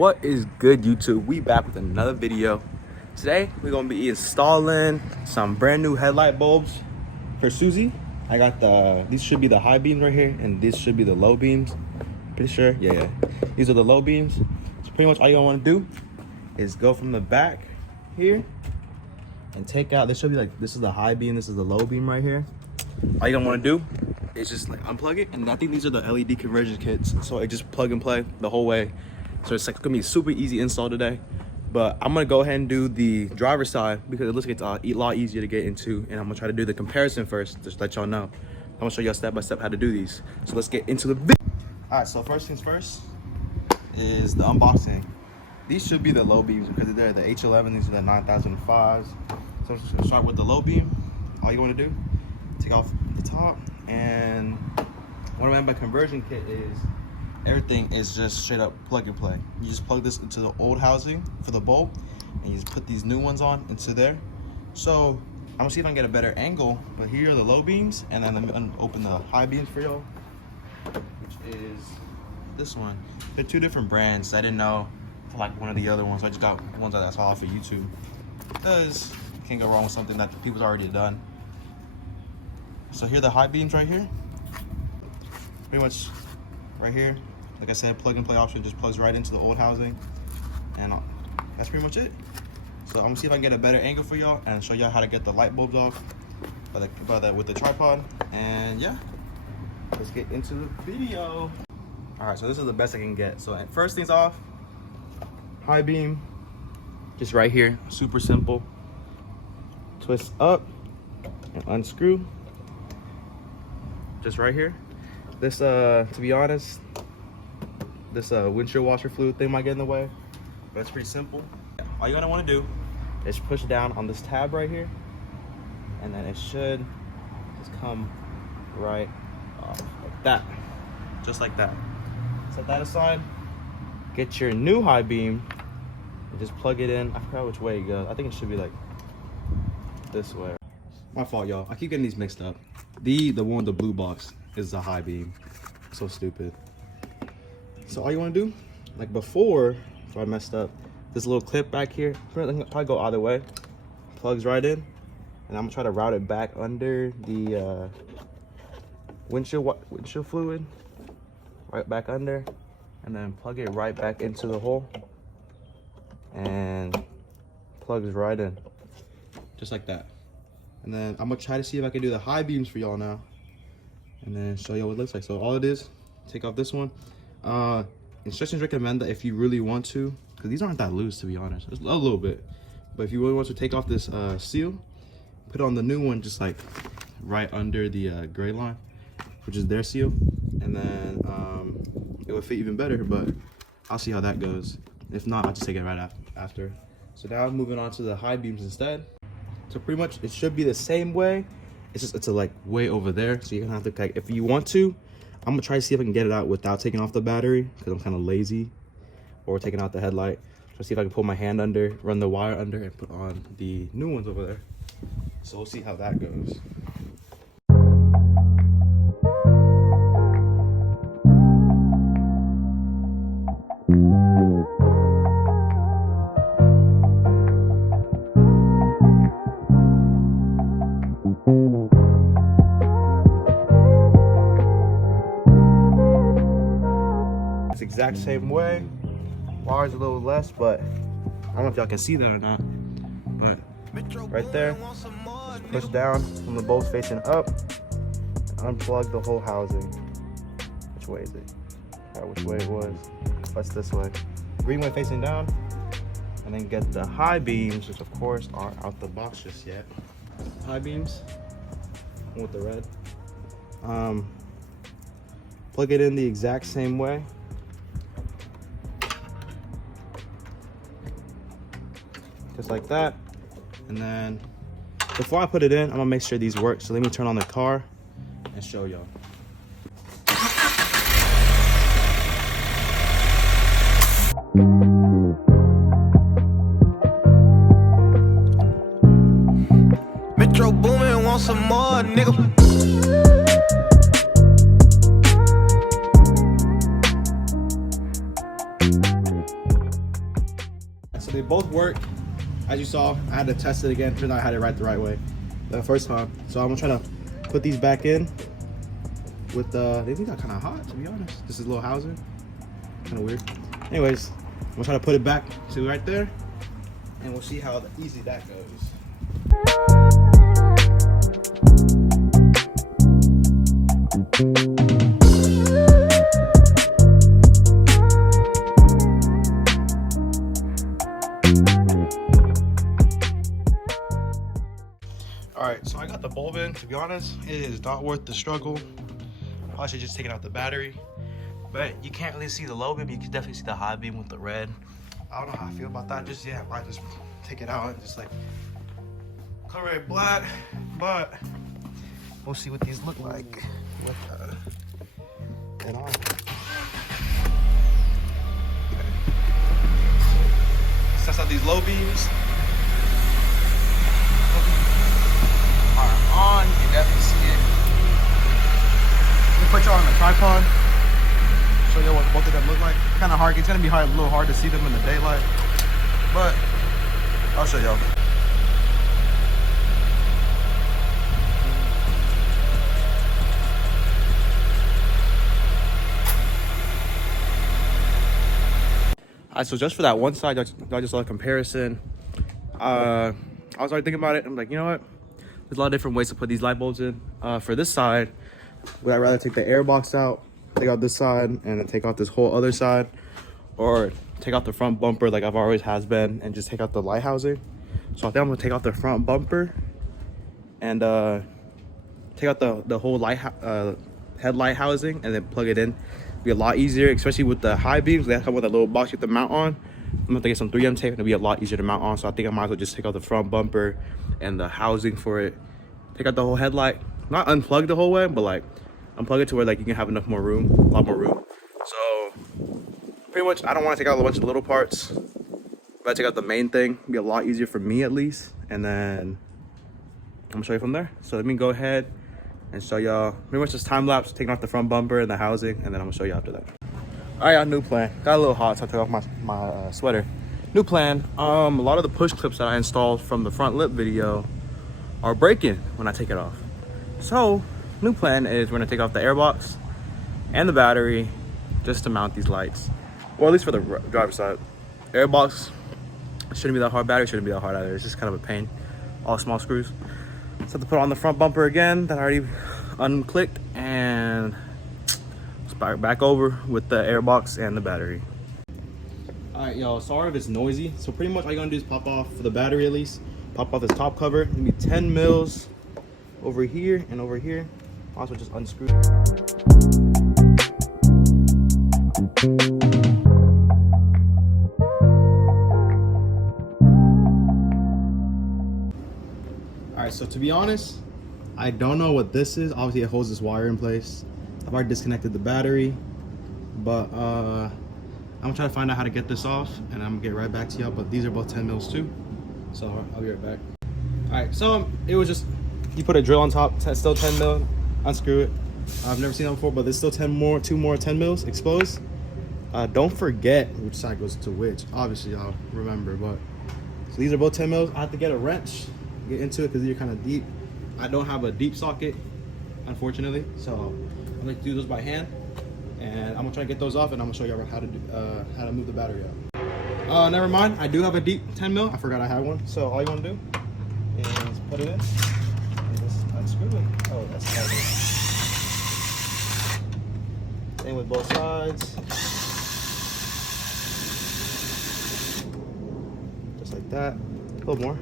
What is good, YouTube? We back with another video. Today we're gonna be installing some brand new headlight bulbs for Susie. I got these should be the high beams right here, and this should be the low beams. Pretty sure, yeah. These are the low beams. So pretty much all you're gonna want to do is go from the back here and take out. This should be like, this is the high beam, this is the low beam right here. All you're gonna want to do is just like unplug it, and I think these are the LED conversion kits, so I just plug and play the whole way. So it's like gonna be a super easy install today. But I'm gonna go ahead and do the driver's side because it looks like it's a lot easier to get into, and I'm gonna try to do the comparison first, just to let y'all know. I'm gonna show y'all step by step how to do these. So let's get into the video. All right, so first things first is the unboxing. These should be the low beams because they're the H11, these are the 9005s. So I'm just gonna start with the low beam. All you wanna do, take off the top, and what I meant by conversion kit is everything is just straight up plug and play. You just plug this into the old housing for the bulb, and you just put these new ones on into there. So I'm gonna see if I can get a better angle, but here are the low beams, and then let me open the high beams for y'all, which is this one. They're two different brands. I didn't know if I like one of the other ones, so I just got ones that I saw off of YouTube, because you can't go wrong with something that people's already done. So here are the high beams right here. Pretty much right here. Like I said, plug and play option just plugs right into the old housing, and that's pretty much it. So I'm gonna see if I can get a better angle for y'all and show y'all how to get the light bulbs off with the tripod. And yeah, let's get into the video. All right, so this is the best I can get. So first things off, high beam, just right here, super simple. Twist up and unscrew, just right here. This, to be honest, this windshield washer fluid thing might get in the way, but it's pretty simple. All you're gonna want to do is push down on this tab right here, and then it should just come right off like that, just like that. Set that aside. Get your new high beam and just plug it in. I forgot which way it goes. I think it should be like this way. My fault, y'all. I keep getting these mixed up. The one with the blue box is the high beam. So stupid. So all you want to do, like before I messed up, this little clip back here, probably go either way, plugs right in, and I'm gonna try to route it back under the windshield fluid, right back under, and then plug it right back into the hole, and plugs right in, just like that. And then I'm gonna try to see if I can do the high beams for y'all now, and then show you what it looks like. So all it is, take off this one. Instructions recommend that if you really want to, because these aren't that loose, to be honest, it's a little bit, but if you really want to take off this seal, put on the new one just like right under the gray line, which is their seal, and then it would fit even better. But I'll see how that goes. If not, I'll just take it right after. So now I'm moving on to the high beams instead. So pretty much it should be the same way. It's like way over there. So you're gonna have to, like, if you want to, I'm gonna try to see if I can get it out without taking off the battery, because I'm kind of lazy, or taking out the headlight. So see if I can pull my hand under, run the wire under, and put on the new ones over there. So we'll see how that goes. Exact same way. Wire's a little less, but I don't know if y'all can see that or not. But right there, just push down from the bulbs facing up, and unplug the whole housing. Which way is it? Or which way it was? That's this way. Green way facing down, and then get the high beams, which of course aren't out the box just yet. High beams with the red. Plug it in the exact same way. Just like that. And then before I put it in, I'm gonna make sure these work. So let me turn on the car and show y'all. Metro booming, want some more, nigga. so they both work. As you saw, I had to test it again. Turned out I had it the right way the first time. So I'm gonna try to put these back in with they got kind of hot, to be honest. This is a little housing, kind of weird. Anyways, I'm gonna try to put it back to right there, and we'll see how easy that goes. Alright, so I got the bulb in. To be honest, it is not worth the struggle. I should just take it out the battery. But you can't really see the low beam. You can definitely see the high beam with the red. I don't know how I feel about that just yet. I might just take it out and just like color it black. But we'll see what these look like with it on. Okay. Test out these low beams. On, you can definitely see it. Let me put y'all on the tripod, show you what both of them look like. Kind of hard, it's gonna be a little hard to see them in the daylight, but I'll show y'all. Alright, so just for that one side, I just saw a comparison. I was already thinking about it. I'm like, you know what? There's a lot of different ways to put these light bulbs in. For this side, would I rather take the air box out, take out this side, and then take out this whole other side, or take out the front bumper like I've always has been, and just take out the light housing? So I think I'm gonna take out the front bumper and take out the whole headlight housing, and then plug it in. Be a lot easier, especially with the high beams. They come with a little box you have to mount on. I'm gonna get some 3M tape, and it'll be a lot easier to mount on. So I think I might as well just take out the front bumper and the housing for it. Take out the whole headlight. Not unplug the whole way, but like unplug it to where like you can have enough more room, a lot more room. So pretty much, I don't want to take out a bunch of little parts. If I take out the main thing, it'll be a lot easier for me at least. And then I'm gonna show you from there. So let me go ahead and show y'all pretty much just time lapse, taking off the front bumper and the housing, and then I'm gonna show you after that. All right, new plan. Got a little hot, so I took off my sweater. New plan. A lot of the push clips that I installed from the front lip video are breaking when I take it off. So new plan is we're gonna take off the airbox and the battery just to mount these lights, or at least for the driver's side. Airbox shouldn't be that hard. Battery shouldn't be that hard either. It's just kind of a pain. All small screws. So I have to put on the front bumper again that I already unclicked, and back over with the airbox and the battery. All right, y'all, sorry if it's noisy. So pretty much all you're gonna do is pop off, for the battery at least, pop off this top cover. Maybe 10 mils over here and over here. Also just unscrew. All right, so to be honest, I don't know what this is. Obviously it holds this wire in place. I've already disconnected the battery, but I'm gonna try to find out how to get this off, and I'm gonna get right back to y'all. But these are both 10 mils too, so I'll be right back. All right, so it was just, you put a drill on top, still 10 mil, unscrew it. I've never seen that before, but there's still two more 10 mils exposed. Don't forget which side goes to which. Obviously I'll remember, but so these are both 10 mils. I have to get a wrench, get into it because they're kind of deep. I don't have a deep socket, unfortunately, so I'm gonna do those by hand. And I'm gonna try to get those off, and I'm gonna show you how to move the battery out. Never mind, I do have a deep 10 mil. I forgot I had one. So all you wanna do is put it in and just unscrew it. Oh, that's heavy. Same with both sides. Just like that. A little more.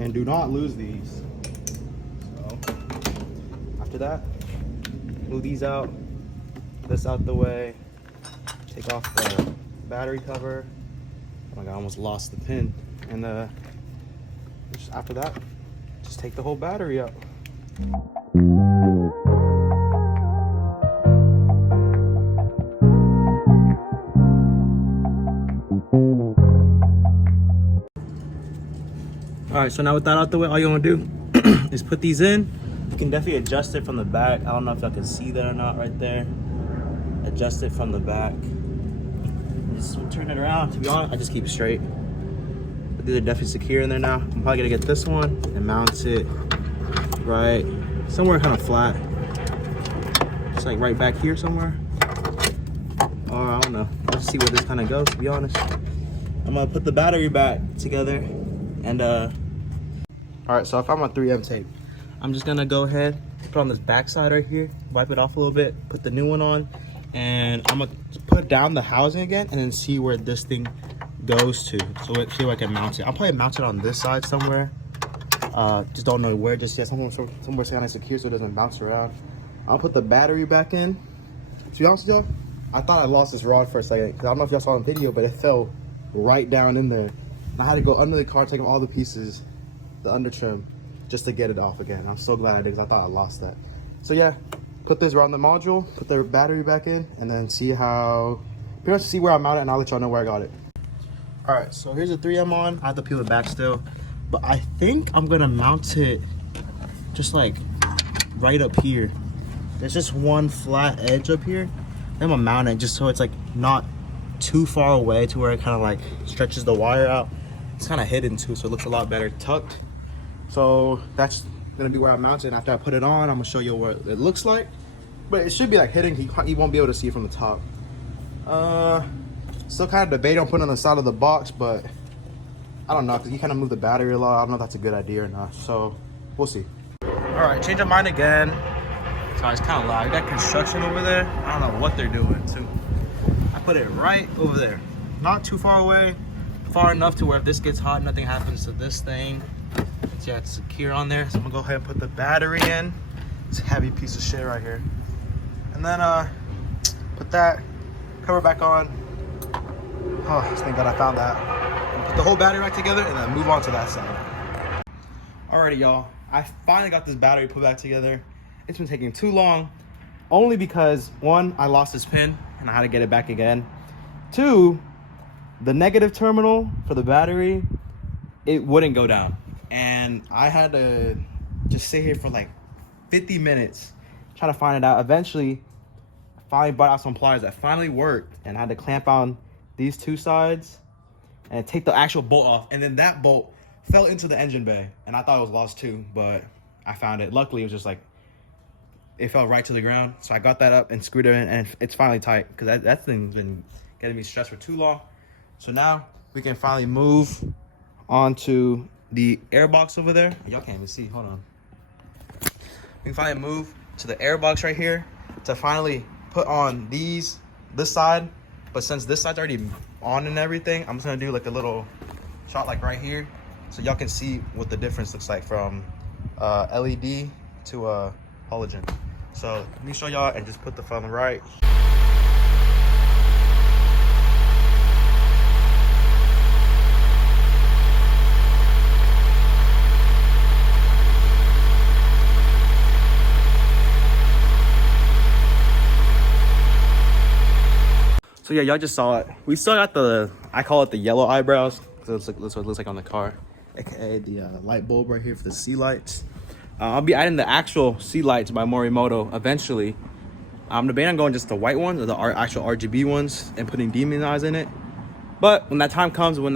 And do not lose these. So after that, move these out, this out the way, take off the battery cover. Oh my god, I almost lost the pin. And just after that, just take the whole battery out. All right, so now with that out the way, all you want to do is put these in. You can definitely adjust it from the back. I don't know if y'all can see that or not right there. Adjust it from the back. Just turn it around. To be honest, I just keep it straight. But these are definitely secure in there now. I'm probably gonna get this one and mount it right somewhere kind of flat. Just like right back here somewhere. Or I don't know. Let's see where this kind of goes, to be honest. I'm gonna put the battery back together and all right, so I found my 3M tape. I'm just gonna go ahead, put on this back side right here, wipe it off a little bit, put the new one on, and I'm gonna put down the housing again and then see where this thing goes to. So let's see if I can mount it. I'll probably mount it on this side somewhere. Just don't know where just yet. Somewhere kind of secure so it doesn't bounce around. I'll put the battery back in. To be honest with y'all, I thought I lost this rod for a second, because I don't know if y'all saw in the video, but it fell right down in there. And I had to go under the car, take all the pieces, the under trim, just to get it off again. I'm so glad I did, because I thought I lost that. So yeah, put this around the module, put the battery back in, and then see how, pretty much see where I mount it, and I'll let y'all know where I got it. All right, so here's the 3M on. I have to peel it back still, but I think I'm gonna mount it just like right up here. There's just one flat edge up here. I'm gonna mount it just so it's like not too far away to where it kind of like stretches the wire out. It's kind of hidden too, so it looks a lot better tucked. So that's gonna be where I mount it. And after I put it on, I'm gonna show you what it looks like. But it should be like hidden. You won't be able to see it from the top. Still kind of debating on putting it on the side of the box, but I don't know, because you kind of move the battery a lot. I don't know if that's a good idea or not. So we'll see. All right, change of mind again. Sorry, it's kind of loud. You got construction over there. I don't know what they're doing too. I put it right over there. Not too far away. Far enough to where if this gets hot, nothing happens to this thing. So yeah, it's secure on there. So I'm gonna go ahead and put the battery in. It's a heavy piece of shit right here. And then put that cover back on. Oh, thank God I found that. Put the whole battery back together and then move on to that side. Alrighty, y'all. I finally got this battery put back together. It's been taking too long, only because one, I lost this pin and I had to get it back again. Two, the negative terminal for the battery, it wouldn't go down. And I had to just sit here for like 50 minutes trying to find it out. Eventually, I finally bought out some pliers that finally worked, and I had to clamp on these two sides and take the actual bolt off. And then that bolt fell into the engine bay, and I thought it was lost too, but I found it. Luckily, it was just like, it fell right to the ground. So I got that up and screwed it in, and it's finally tight, because that thing's been getting me stressed for too long. So now we can finally move on to the air box over there. Y'all can't even see, hold on. We can finally move to the air box right here to finally put on this side. But since this side's already on and everything, I'm just gonna do like a little shot like right here, so y'all can see what the difference looks like from LED to halogen. So let me show y'all and just put the phone right. So yeah, y'all just saw it. We still got the, I call it the yellow eyebrows, because that's what it looks like on the car, aka the light bulb right here for the sea lights. I'll be adding the actual sea lights by Morimoto eventually. I'm debating on going just the white ones or the actual RGB ones and putting demon eyes in it. But when that time comes, probably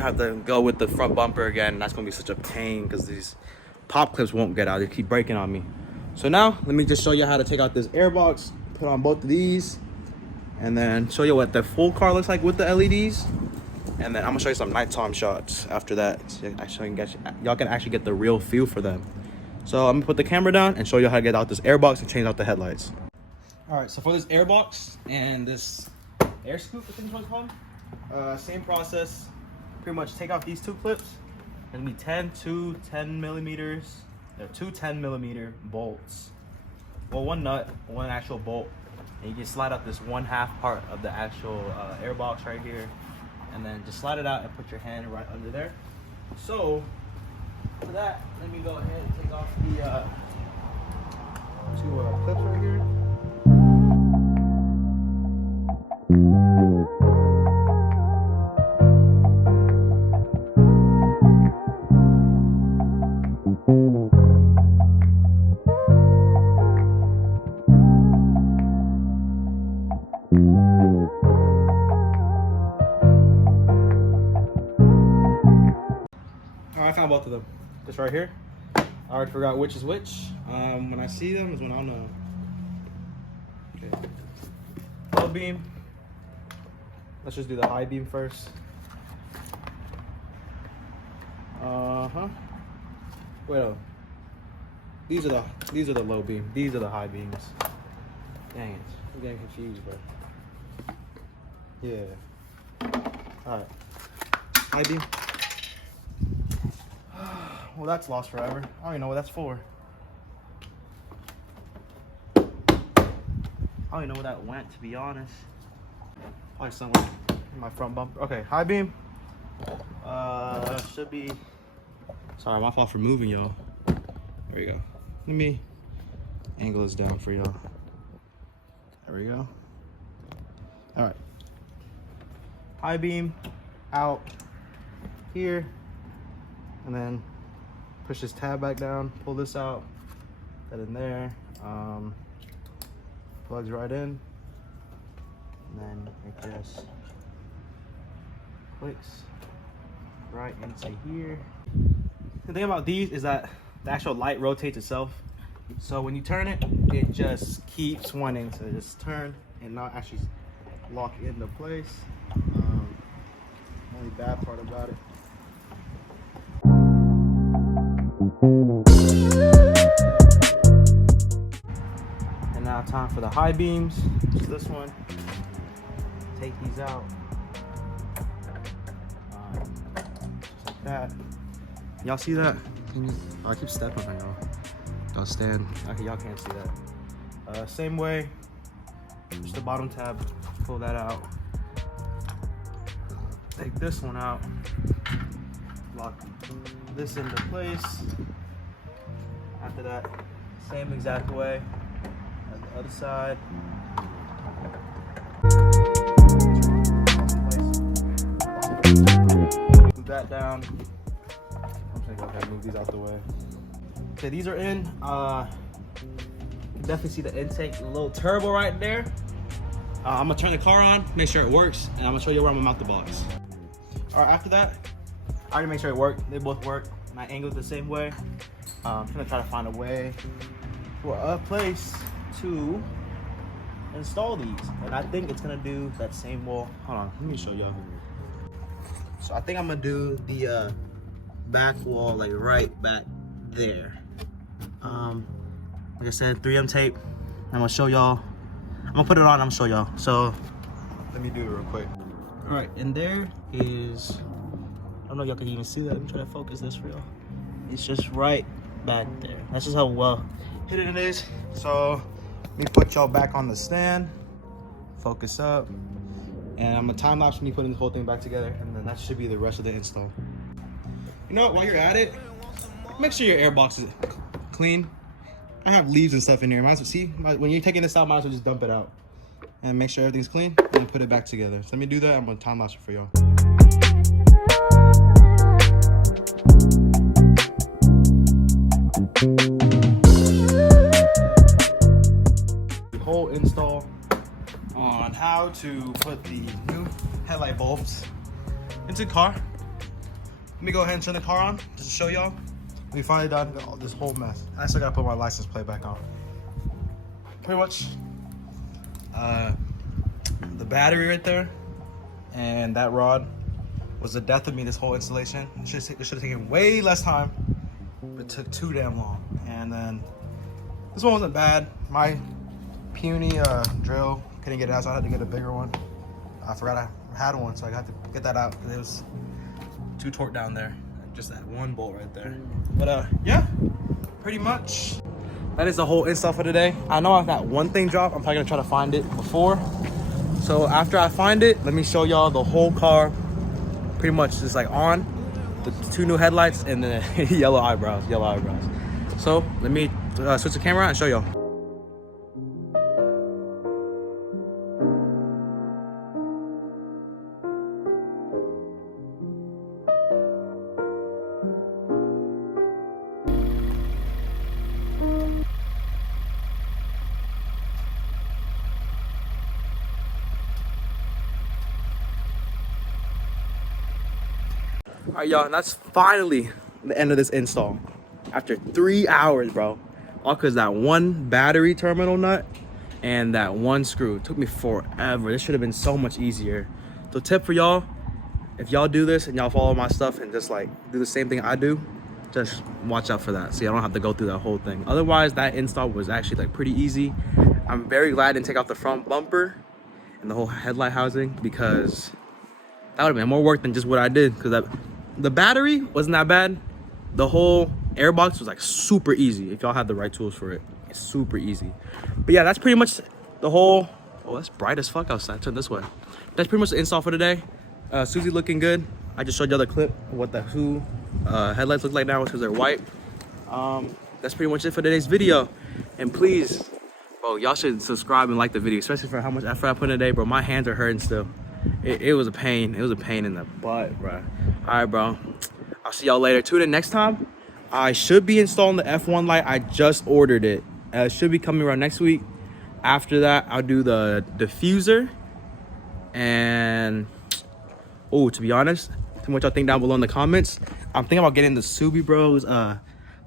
have to go with the front bumper again. That's gonna be such a pain because these pop clips won't get out. They keep breaking on me. So now let me just show you how to take out this air box, put on both of these, and then show you what the full car looks like with the LEDs. And then I'm gonna show you some nighttime shots after that, so y'all can actually get the real feel for them. So I'm gonna put the camera down and show you how to get out this air box and change out the headlights. All right, so for this air box and this air scoop, I think is what it's called, same process. Pretty much take out these two clips. There's gonna be two 10 millimeter bolts. Well, one nut, one actual bolt, and you can slide out this 1/2 part of the actual air box right here, and then just slide it out and put your hand right under there. So for that, let me go ahead and take off the two clips right here. I found both of them. This right here. I already forgot which is which. When I see them is when I'll know. Okay. Low beam. Let's just do the high beam first. Wait. These are the low beam. These are the high beams. Dang it. I'm getting confused, bro. Yeah. Alright. High beam. Well, that's lost forever. I don't even know what that's for. I don't even know where that went, to be honest. Probably somewhere in my front bumper. Okay, high beam. Should be. Sorry, my fault for moving, y'all. There we go. Let me angle this down for y'all. There we go. All right. High beam out here, and then push this tab back down. Pull this out. That in there. Plugs right in, and then it just clicks right into here. The thing about these is that the actual light rotates itself, so when you turn it, it just keeps wanting to just turn and not actually lock into place. Only bad part about it. And now time for the high beams. It's this one. Take these out. Just like that. Y'all see that? Can you? Oh, I keep stepping on y'all. Don't stand. Okay, y'all can't see that. Same way. Just the bottom tab. Pull that out. Take this one out. Lock this into place. After that, same exact way as the other side. Move that down. I'm just gonna go ahead and move these out the way. Okay, these are in. Definitely see the intake, a little turbo right there. I'm gonna turn the car on, make sure it works, and I'm gonna show you where I'm gonna mount the box. All right, after that, I already made sure it worked. They both work, and I angled the same way. I'm gonna try to find a way for a place to install these, and I think it's gonna do that same wall. Hold on, let me show y'all. So I think I'm gonna do the back wall, like right back there. Like I said, 3M tape. I'm gonna show y'all. I'm gonna put it on. I'm gonna show y'all. So let me do it real quick. All right, and there is. I don't know if y'all can even see that. I'm trying to focus this for y'all. It's just right back there. That's just how well hidden it is. So let me put y'all back on the stand. Focus up. And I'm gonna time lapse me putting the whole thing back together, and then that should be the rest of the install. You know what? While you're at it, make sure your air box is clean. I have leaves and stuff in here. Might as well see when you're taking this out, might as well just dump it out and make sure everything's clean and put it back together. So let me do that. I'm gonna time lapse it for y'all. The whole install on how to put the new headlight bulbs into the car. Let me go ahead and turn the car on just to show y'all. We finally done this whole mess. I still gotta put my license plate back on. Pretty much, the battery right there and that rod was the death of me. This whole installation. It should have taken way less time, but it took too damn long. And then this one wasn't bad. My puny drill couldn't get it out, so I had to get a bigger one. I forgot I had one, so I had to get that out because it was too torqued down there. Just that one bolt right there. But yeah, pretty much that is the whole install for today. I know I've got one thing dropped. I'm probably gonna try to find it before. So after I find it, let me show y'all the whole car. Pretty much just like on the two new headlights and the yellow eyebrows. So let me switch the camera and show y'all. All right, y'all, and that's finally the end of this install. After 3 hours, bro. All because that one battery terminal nut and that one screw. It took me forever. This should have been so much easier. So tip for y'all, if y'all do this and y'all follow my stuff and just like do the same thing I do, just watch out for that so y'all don't have to go through that whole thing. Otherwise, that install was actually like pretty easy. I'm very glad I didn't take out the front bumper and the whole headlight housing, because that would have been more work than just what I did. Because the battery wasn't that bad. The whole airbox was like super easy if y'all have the right tools for it. It's super easy. But yeah, that's pretty much the whole. Oh, that's bright as fuck outside. Turn this way. That's pretty much the install for today. Susie looking good. I just showed y'all the clip of what the headlights look like now because they're white. That's pretty much it for today's video. And please, bro, y'all should subscribe and like the video, especially for how much effort I put in today, bro. My hands are hurting still. It was a pain. It was a pain in the butt, bro. All right, bro. I'll see y'all later. Tune in next time. I should be installing the F1 light. I just ordered it. It should be coming around next week. After that, I'll do the diffuser. And, oh, to be honest, tell me what y'all think down below in the comments. I'm thinking about getting the Subi Bros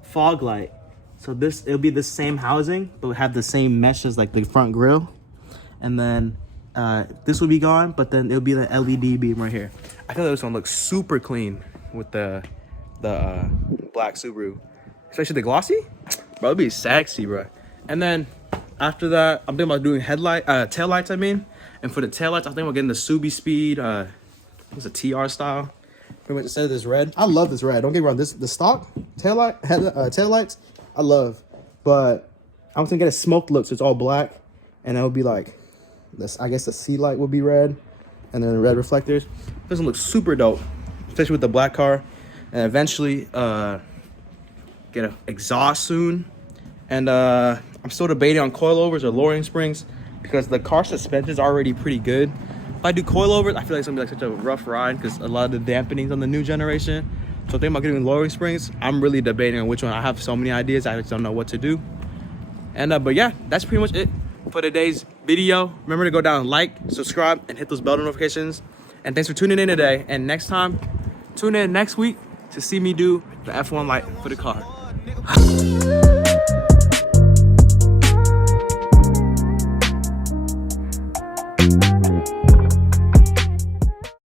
fog light. So it'll be the same housing, but it'll have the same mesh as like the front grille. And then this will be gone, but then it'll be the LED beam right here. I feel like this one looks super clean with the black Subaru, especially the glossy. Bro, it'll be sexy, bro. And then after that, I'm thinking about doing tail lights. I mean, and for the tail lights, I'm thinking about getting the Subi Speed. It's a TR style. Pretty much instead of this red. I love this red. Don't get me wrong. The stock tail lights, I love, but I was gonna get a smoked look, so it's all black, and it would be like this. I guess the sea light would be red, and then the red reflectors. This one looks super dope, especially with the black car. And eventually get an exhaust soon. And I'm still debating on coilovers or lowering springs because the car suspension is already pretty good. If I do coilovers, I feel like it's gonna be like such a rough ride because a lot of the dampening's on the new generation. So thinking about getting lowering springs, I'm really debating on which one. I have so many ideas, I just don't know what to do. And but yeah, that's pretty much it for today's video. Remember to go down and like, subscribe, and hit those bell notifications. And thanks for tuning in today. And next time, tune in next week to see me do the F1 light for the car.